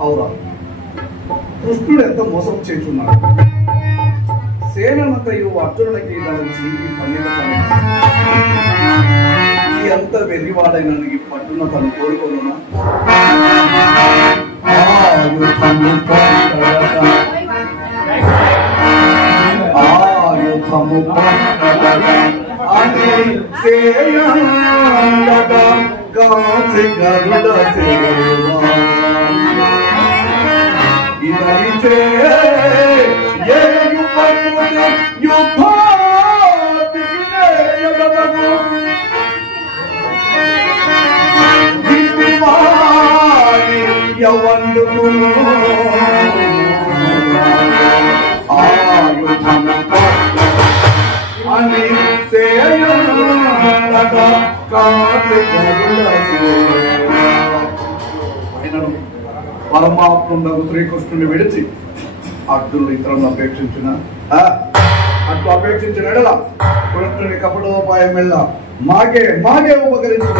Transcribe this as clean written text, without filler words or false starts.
అవురా, కృష్ణుడు ఎంత మోసం చేస్తున్నాడు. సేనంతయు అర్జునుడికి ధరించి ఈ పండుగ ఎంత వెర్రివాడైన ఈ పట్టున తను కోరుకోనున్నా ఆయుధము అని కాచి గరుడ సేవా ఇదైతే యవందుకు ఆయుధము అని పరమాత్ముండకు శ్రీకృష్ణుని విడిచి అర్జునుడు ఇతరులను అపేక్షించిన అట్లు అపేక్షించిన కృష్ణుని కపటోపాయం వెళ్ళ మాకే ఉపకరించిన